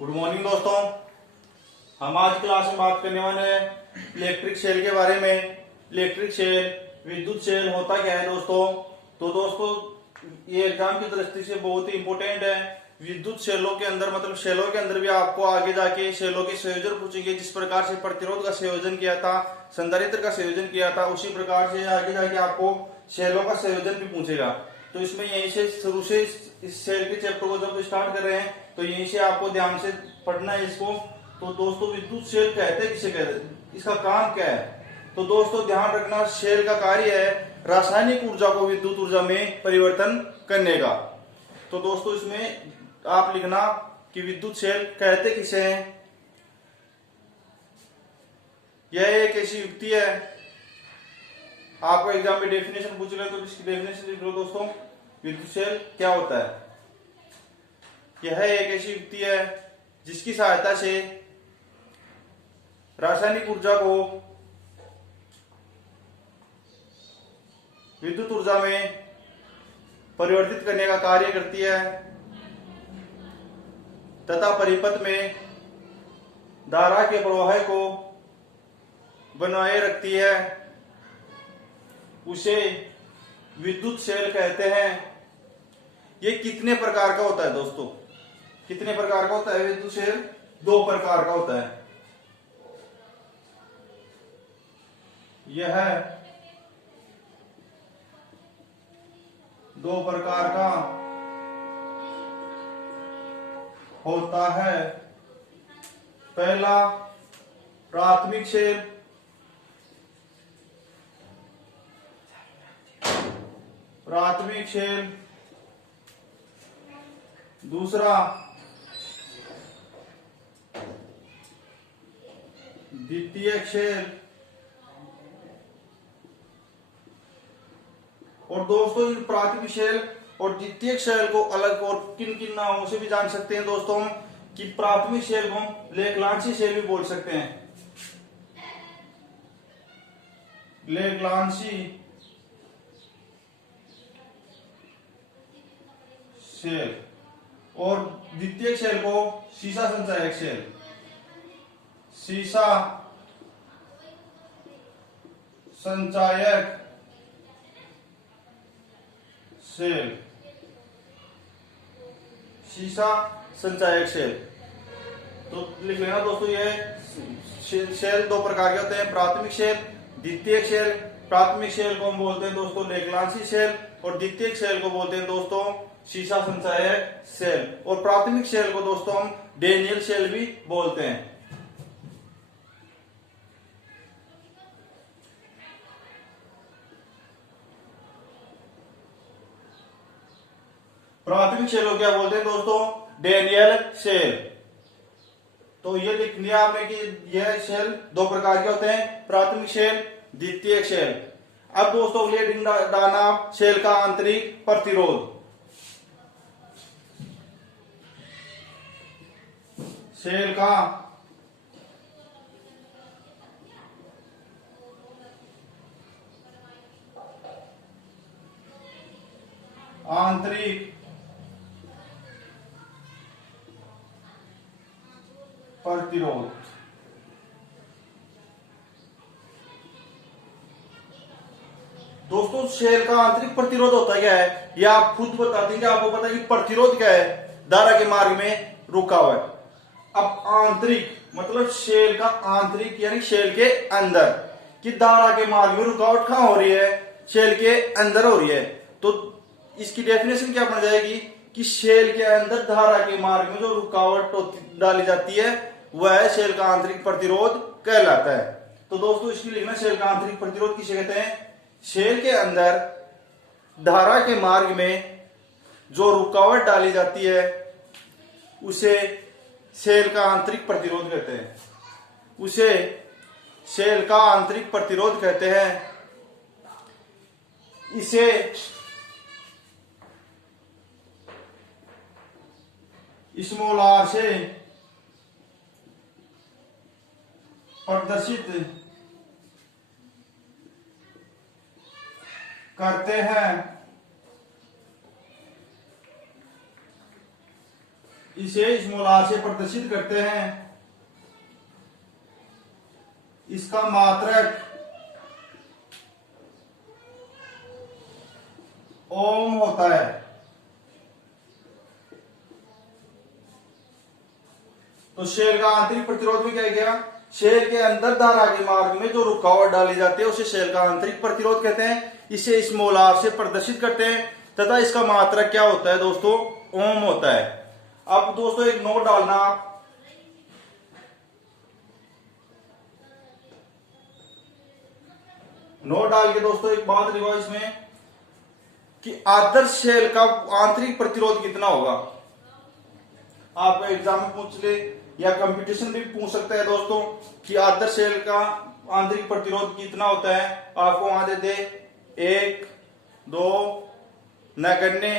Good morning दोस्तों। हम आज क्लास में बात करने वाले हैं इलेक्ट्रिक सेल के बारे में। इलेक्ट्रिक सेल विद्युत सेल होता क्या है दोस्तों? तो दोस्तों ये एग्जाम की दृष्टि से बहुत ही इंपॉर्टेंट है। विद्युत सेलों के अंदर मतलब सेलों के अंदर भी आपको आगे जाके सेलों के संयोजन पूछेंगे। जिस प्रकार से प्रतिरोध का संयोजन किया था, संधारित्र का संयोजन किया था, उसी प्रकार से आगे जाके आपको सेलों का संयोजन भी पूछेगा। तो इसमें यहीं से शुरू से इस सेल के चैप्टर को जब स्टार्ट कर रहे हैं तो यहीं से आपको ध्यान से पढ़ना है इसको। तो दोस्तों विद्युत सेल कहते हैं किसे कहते हैं, इसका काम क्या है? तो दोस्तों ध्यान रखना, सेल का कार्य है रासायनिक ऊर्जा को विद्युत ऊर्जा में परिवर्तन करने का। तो दोस्तों इसमें आप लिखना कि विद्युत सेल कहते किसे हैं। यह एक ऐसी युक्ति है, आपको एग्जाम में डेफिनेशन पूछ ले तो इसकी डेफिनेशन लिख लो दोस्तों। विद्युत सेल क्या होता है? यह एक ऐसी युक्ति है जिसकी सहायता से रासायनिक ऊर्जा को विद्युत ऊर्जा में परिवर्तित करने का कार्य करती है तथा परिपथ में धारा के प्रवाह को बनाए रखती है। उसे विद्युत सेल कहते हैं। ये कितने प्रकार का होता है दोस्तों? कितने प्रकार का होता है विद्युत सेल? 2 प्रकार का होता है। यह 2 प्रकार का होता है। पहला प्राथमिक सेल, प्राथमिक सेल। दूसरा द्वितीयक सेल। और दोस्तों इन प्राथमिक सेल और द्वितीयक सेल को अलग और किन किन नामों से भी जान सकते हैं दोस्तों हम, कि प्राथमिक सेल को हम लेग्रांशी सेल भी बोल सकते हैं। लेग्रांशी सेल। और द्वितीयक सेल को सीसा संचायक सेल, सीसा संचायक सेल, सीसा संचायक सेल। तो लिख लेना दोस्तों, ये सेल 2 प्रकार के होते हैं, प्राथमिक सेल, द्वितीयक सेल। प्राथमिक सेल को हम बोलते हैं दोस्तों लेग्रांशी सेल और द्वितीयक सेल को बोलते हैं दोस्तों सीसा संचायक सेल। और प्राथमिक सेल को दोस्तों हम डेनियल सेल भी बोलते हैं। प्राथमिक सेल को क्या बोलते हैं दोस्तों? Daniell cell. तो ये लिख लिया आपने कि यह सेल 2 प्रकार के होते हैं, प्राथमिक सेल, द्वितीयक सेल। अब दोस्तों अगले हेडिंग डालना आप सेल का आंतरिक प्रतिरोध। सेल का आंतरिक प्रतिरोध। दोस्तों सेल का आंतरिक प्रतिरोध होता क्या है ये आप खुद बता देंगे। आपको पता है कि प्रतिरोध क्या है? धारा के मार्ग में रुका हुआ है। अब आंतरिक मतलब सेल का आंतरिक यानी सेल के अंदर कि धारा के मार्ग में रुकावट कहां हो रही है? सेल के अंदर हो रही है। तो इसकी डेफिनेशन क्या बन जाएगी कि सेल के अंदर धारा के मार्ग में जो रुकावट डाली जाती है वह सेल का आंतरिक प्रतिरोध कहलाता है। तो दोस्तों इसकी लिखना, सेल का आंतरिक प्रतिरोध किसे कहते हैं? सेल के अंदर धारा के मार्ग में जो रुकावट डाली जाती है उसे सेल का आंतरिक प्रतिरोध कहते हैं। उसे सेल का आंतरिक प्रतिरोध कहते हैं। इसे स्मॉल r से प्रदर्शित करते हैं। इसे स्मॉल आर से प्रदर्शित करते हैं। इसका मात्रक ओम होता है। तो शेल का आंतरिक प्रतिरोध में क्या गया, शेल के अंदर धारा के मार्ग में जो रुकावट डाली जाती है उसे शेल का आंतरिक प्रतिरोध कहते हैं। इसे स्मॉल आर से प्रदर्शित करते हैं तथा इसका मात्रक क्या होता है दोस्तों, ओम होता है। अब दोस्तों एक नोट डालना, नोट डाल के दोस्तों एक बात लिखो इसमें कि आदर्श शेल का आंतरिक प्रतिरोध कितना होगा। आपको एग्जाम में पूछ ले या कंपटीशन भी पूछ सकता है दोस्तों कि आदर्श शेल का आंतरिक प्रतिरोध कितना होता है। आपको वहां दे दे 1, 2, नगण्य,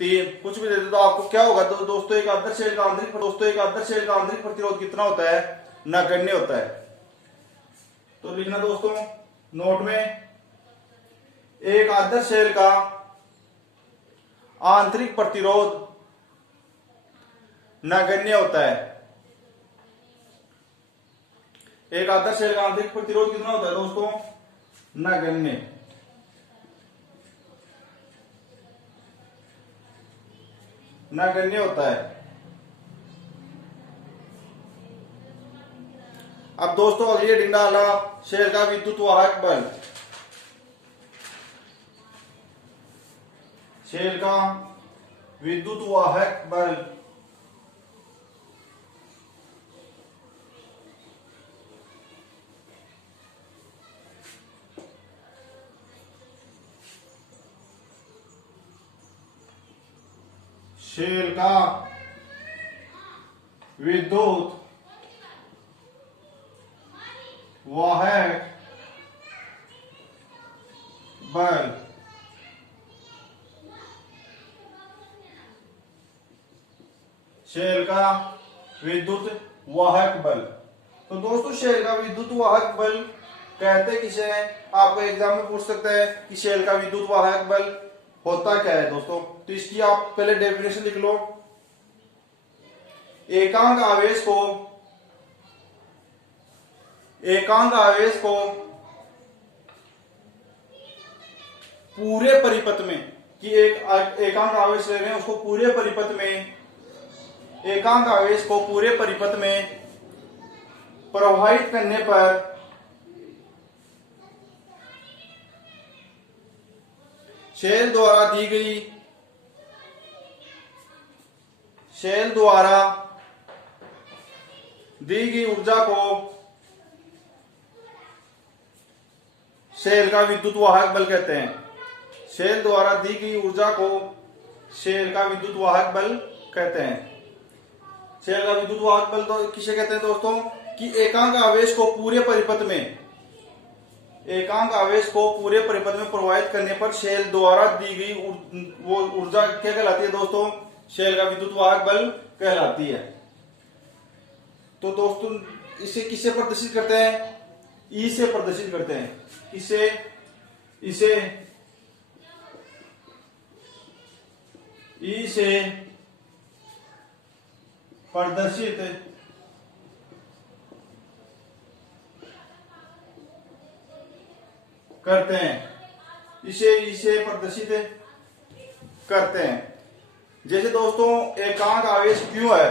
3, कुछ भी दे दे तो आपको क्या होगा तो दोस्तों एक आदर्श शेल का आंतरिक प्रतिरोध कितना होता है, नगण्य होता है। तो लिखना दोस्तों नोट में, एक आदर्श शेल का आंतरिक प्रतिरोध नगण्य होता है। एक आदर्श शेल का आंतरिक प्रतिरोध कितना होता है दोस्तों, नगण्य। नगण्य होता है। अब दोस्तों अगली हेडिंग डाला शेल का विद्युत वाहक बल। शेल का विद्युत वाहक बल शेल का विद्युत वाहक बल शेल का विद्युत वाहक बल। तो दोस्तों शेल का विद्युत वाहक बल कहते किसे हैं, आपको एग्जाम में पूछ सकता है कि शेल का विद्युत वाहक बल होता क्या है दोस्तों। तो इसकी आप पहले डेफिनेशन लिख लो। एकांक आवेश को पूरे परिपथ में, कि एक एकांक आवेश ले रहे हैं उसको पूरे परिपथ में, एकांक आवेश को पूरे परिपथ में प्रवाहित करने पर शेल द्वारा दी गई ऊर्जा को शेल का विद्युत वाहक बल कहते हैं। शेल द्वारा दी गई ऊर्जा को शेल का विद्युत वाहक बल कहते हैं। शेल का विद्युत वाहक बल तो किसे कहते हैं दोस्तों, कि एकांक आवेश को पूरे परिपथ में प्रवाहित करने पर शेल द्वारा दी गई वो ऊर्जा क्या कहलाती है दोस्तों, शेल का विद्युत वाहक बल कहलाती है। तो दोस्तों इसे किससे प्रदर्शित करते हैं, ई से प्रदर्शित करते हैं। इसे ई से प्रदर्शित करते हैं। इसे प्रदर्शित करते हैं। जैसे दोस्तों एकांक आवेश क्यों है,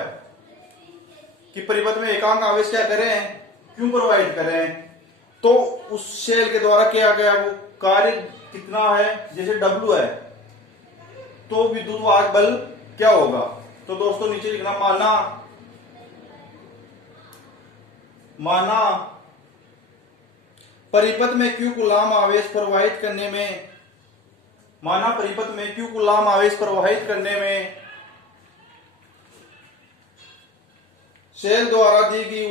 कि परिपथ में एकांक आवेश क्या कर रहे हैं, क्यों प्रोवाइड कर रहे हैं, तो उस शेल के द्वारा किया गया वो कार्य कितना है, जैसे W है तो विद्युत वाहक बल क्या होगा। तो दोस्तों नीचे लिखना, माना परिपथ में Q कूलाम आवेश प्रवाहित करने में शेल द्वारा दी गई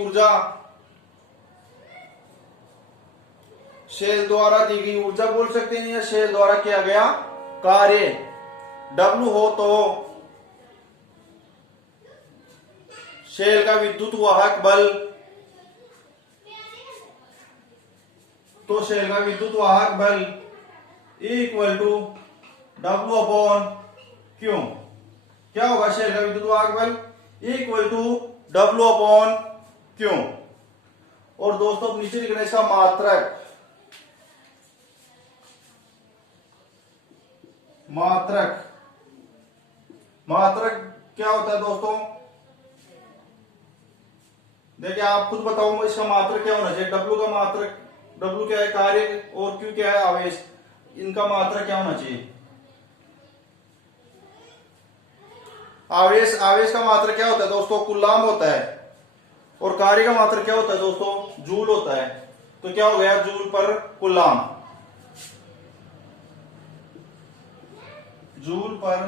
ऊर्जा बोल सकते हैं, या शेल द्वारा किया गया कार्य W हो तो शेल का विद्युत वाहक बल, equal to W upon Q। क्या होगा शेल का विद्युत वाहक बल equal to W upon Q. और दोस्तों नीचे लिखना इसका मात्रक, मात्रक मात्रक क्या होता है दोस्तों? देखिए आप खुद बताओ इसका मात्रक क्या होना चाहिए। डब्ल्यू का मात्रक, डब्ल्यू क्या है कार्य और क्यू क्या है आवेश, इनका मात्रक क्या होना चाहिए? आवेश, आवेश का मात्रक क्या होता है दोस्तों? कूलाम होता है। और कार्य का मात्रक क्या होता है दोस्तों? जूल होता है। तो क्या हो गया? जूल पर कूलाम, जूल पर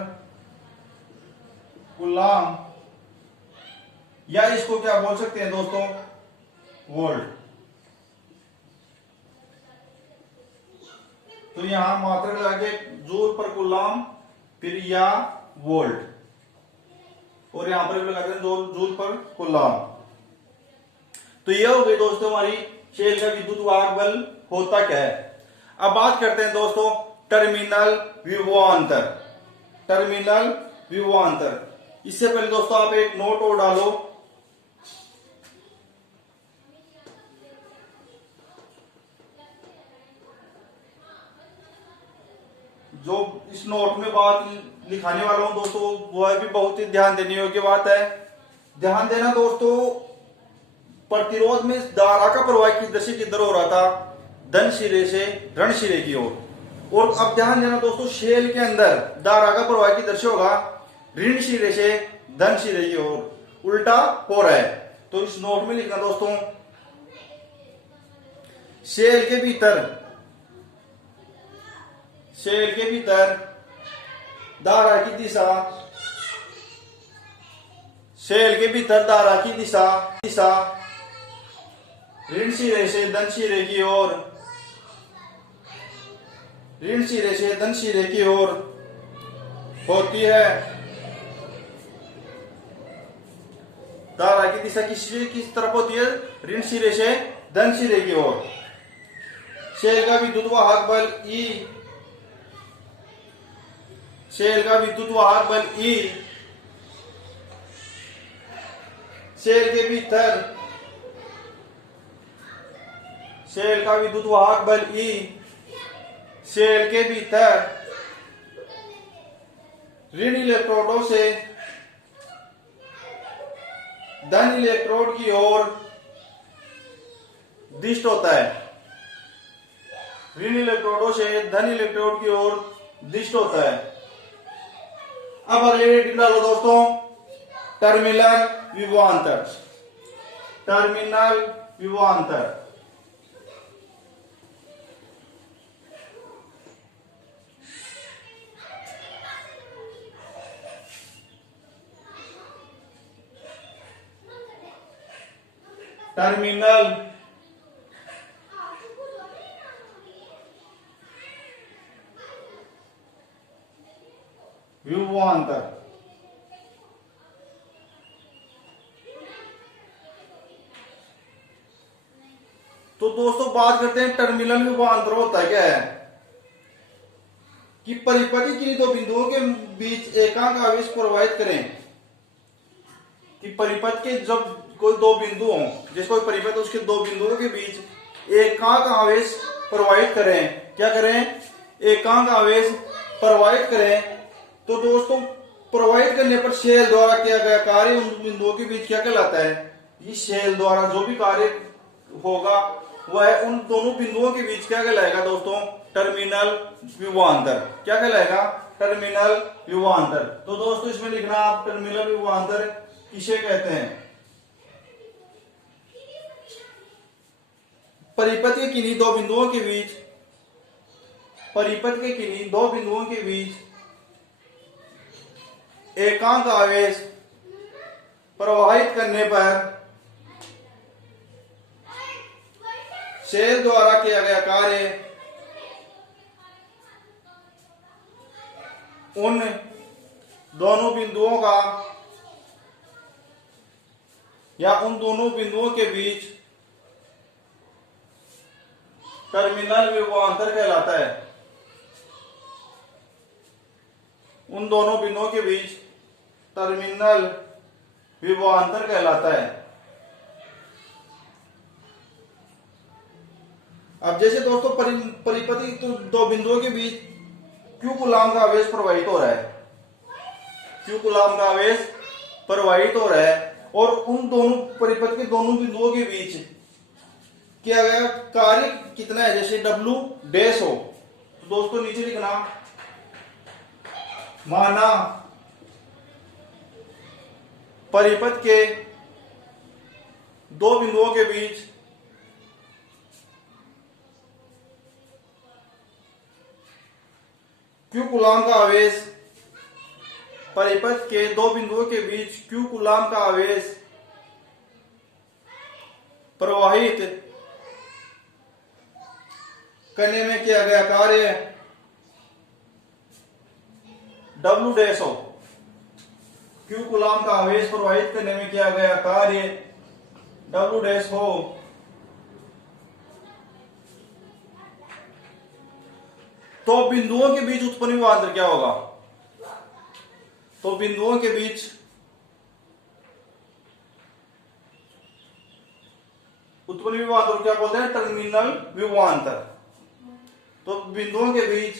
कूलाम, या इसको क्या बोल सकते हैं दोस्तों? वोल्ट। तो यहां मात्रक लगा के जूल पर कूलाम, फिर या वोल्ट, और यहां पर भी लगाते हैं जूल पर कूलाम। तो यह हो गई दोस्तों हमारी शेल का विद्युत वाहक बल होता क्या है। अब बात करते हैं दोस्तों टर्मिनल विभवांतर। टर्मिनल विभवांतर, इससे पहले दोस्तों आप एक नोट और डालो। जो इस नोट में बात लिखाने वाला हूं दोस्तों वह भी बहुत ही ध्यान देने योग्य बात है। ध्यान देना दोस्तों, प्रतिरोध में धारा का प्रवाह किधर किधर हो रहा था? धन सिरे से ऋण सिरे की ओर। और अब ध्यान देना दोस्तों, शेल के अंदर धारा का प्रवाह किधर से होगा? ऋण सिरे से धन सिरे की ओर, उल्टा हो रहा है। तो इस नोट में लिखना दोस्तों, शेल के भीतर, शेल के भीतर धारा की दिशा, शेल के भीतर धारा की दिशा दिशा ऋण सिरे से धन सिरे की ओर, ऋण सिरे से धन सिरे की ओर होती है। धारा की दिशा किस तरफ होती है? ऋण सिरे से धन सिरे की ओर। शेल का विद्युत वाहक बल E, शेल का विद्युत वाहक बल E शेल के भीतर, शेल का विद्युत वाहक बल E शेल के भीतर ऋण इलेक्ट्रोडों से धन इलेक्ट्रोड की ओर दिष्ट होता है। ऋण इलेक्ट्रोडों से धन इलेक्ट्रोड की ओर दिष्ट होता है। अब अगले रेटिंग डालो दोस्तों, टर्मिनल विभवांतर। टर्मिनल विभवांतर, टर्मिनल विभवांतर। तो दोस्तों बात करते हैं टर्मिनल विभवांतर होता क्या है। कि परिपथ किन्हीं दो बिंदुओं के बीच एकांक आवेश प्रवाहित करें। कि परिपथ के जब कोई दो बिंदु हों, जैसे कोई परिपथ उसके दो बिंदुओं के बीच एकांक आवेश प्रवाहित करें। क्या करें? एकांक आवेश प्रवाहित करें। तो दोस्तों प्रवाहित करने पर शेल द्वारा किया गया कार्य उन बिंदुओं के बीच क्या कहलाता है? इस शेल द्वारा जो भी कार्य होगा वह उन दोनों बिंदुओं के बीच क्या कहलाएगा दोस्तों? टर्मिनल विभवांतर। क्या कहलाएगा? टर्मिनल विभवांतर। तो दोस्तों इसमें लिखना आप टर्मिनल विभवांतर किसे कहते हैं? परिपथ के किन्हीं दो बिंदुओं के बीच, परिपथ के किन्हीं दो बिंदुओं के बीच एकांक आवेश प्रवाहित करने पर शेल द्वारा किया गया कार्य उन दोनों बिंदुओं का या उन दोनों बिंदुओं के बीच टर्मिनल विभवांतर कहलाता है। उन दोनों बिंदुओं के बीच टर्मिनल विभवांतर कहलाता है। अब जैसे दोस्तों परिपथ की दो बिंदुओं के बीच Q कूलाम का आवेश प्रवाहित हो रहा है, Q कूलाम का आवेश प्रवाहित हो रहा है और उन दोनों परिपथ के दोनों बिंदुओं के बीच किया गया कार्य कितना है, जैसे W डैश हो तो दोस्तों नीचे लिखना, माना परिपथ के दो बिंदुओं के बीच Q कूलाम का आवेश, परिपथ के दो बिंदुओं के बीच Q कूलाम का आवेश प्रवाहित करने में किया गया कार्य W डैश हो, Q कूलाम का आवेश प्रवाहित करने में किया गया कार्य W डैश हो, तो बिंदुओं के बीच उत्पन्न विभवांतर क्या होगा? तो बिंदुओं के बीच उत्पन्न विभवांतर क्या बोलते हैं? टर्मिनल विभवांतर। तो बिंदुओं के बीच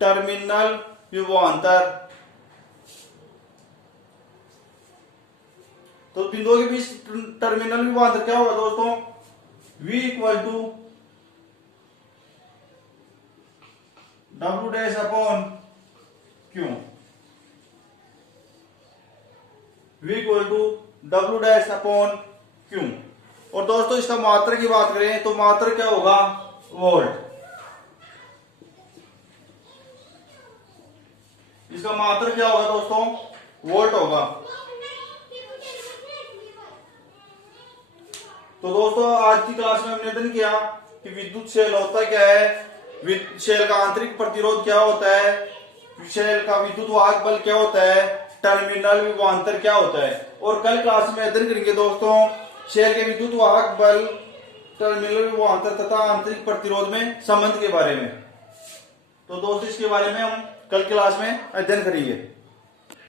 टर्मिनल विभवांतर, तो बिंदुओं के बीच टर्मिनल विभवांतर क्या होगा दोस्तों? V equal to W dash upon Q, V equal to W dash upon Q। और दोस्तों इसका मात्रा की बात करें तो मात्रा क्या होगा? वोल्ट। इसका मात्रा क्या होगा दोस्तों? वोल्ट होगा। तो दोस्तों आज की क्लास में हमने अध्ययन किया कि विद्युत शेल होता क्या है, शेल का आंतरिक प्रतिरोध क्या होता है, शेल का विद्युत वाहक बल क्या होता है, टर्मिनल विभवांतर क्या होता है। और कल क्लास में अध्ययन करेंगे दोस्तों शेल के विद्युत वाहक बल, टर्मिनल विभवांतर तथा आंतरिक प्रतिरोध में संबंध के बारे में। तो दोस्तों इसके बारे में हम कल क्लास में अध्ययन करेंगे।